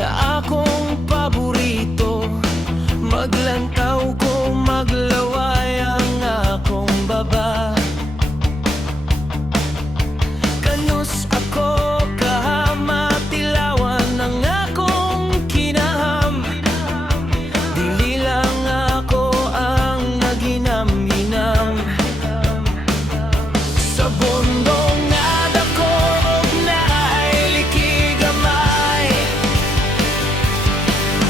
sa akong paborito. Maglantaw ko, maglaway ang akong baba. Kanus ako kahamatilawan ang akong kinaham. Dili lang ako ang naghinam-hinam. Sa bundong nga dako og naay liki gamay.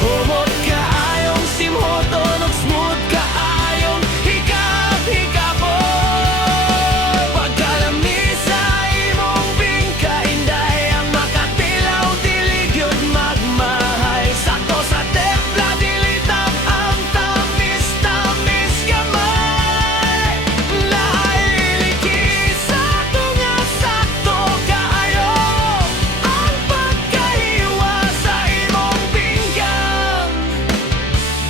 Humot kaayong simhoton og smooth kaayong hikap-hikapon. Pagkalami sa imong bingka, inday ang makatilaw, dili gyud magmahay. Sakto sa templa, dili tap ang tamis-tamis gamay. Nailiki sa tunga, sakto kaayo ang pagkahiwa sa imong pinggan.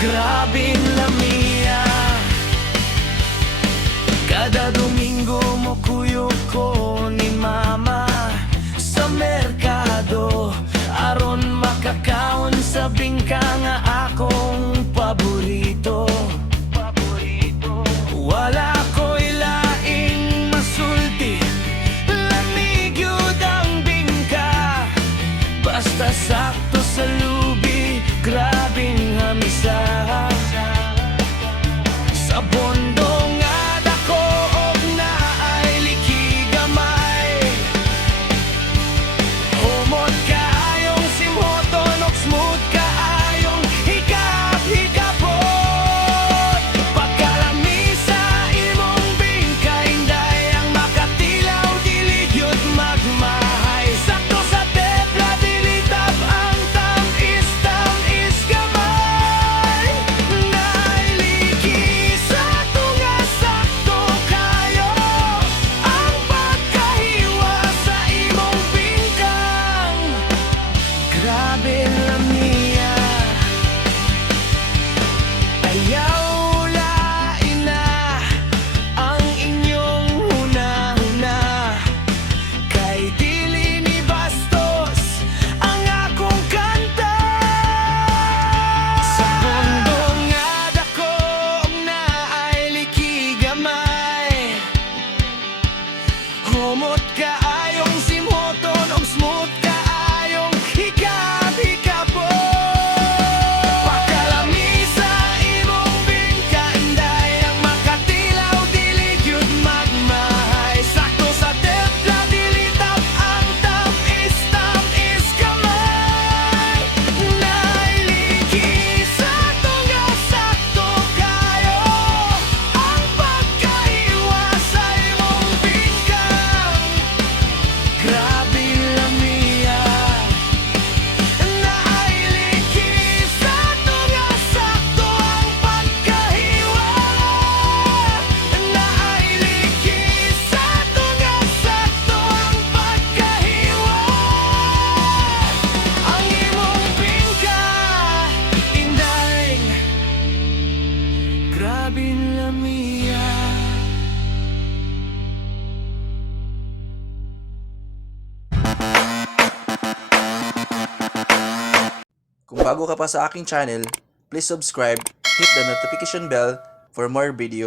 Grabing lamiya, kada Domingo mo kuyog ko ni mama sa merkado, aron makakaon sa bingka nga akong paborito. Wala ko ilaing masulti, lamig yun ang bingka. Basta sakto sa lubi, grabing hamisa. Sa bondong nga dako og naay liki gamay. Humot kaayong simhoton og smooth kaayong hikap-hikapon. Pagkalami sa imong bingka, inday ang makatilaw, dili gyud magmahay. Sakto sa templa, dili tap ang tamis-tamis gamay. Nailiki sa tunga, sakto kayo ang pagkahiwa sa imong bingkang. Grabe lamiya, ayaw lain na ang inyong huna-huna. Kay dili ni bastos ang akong kanta. Sa bundong nga dako og naay liki gamay. Humot kaayong simhoton og smooth kaayong hikap-hikapon. Pagkalami sa imong bingka, inday ang makatilaw, dili gyud magmahay. Sakto sa templa, dili tap ang tamis-tamis gamay. Nailiki sa tunga, sakto kayo ang pagkahiwa sa imong bingkang. Grabe lamiya, nailiki sa tunga, sakto ang pagkahiwa. Nailiki sa tunga, sakto ang pagkahiwa. Ang imong bingka, inday, grabe lamiya. Kung bago ka pa sa aking channel, please subscribe, hit the notification bell for more videos.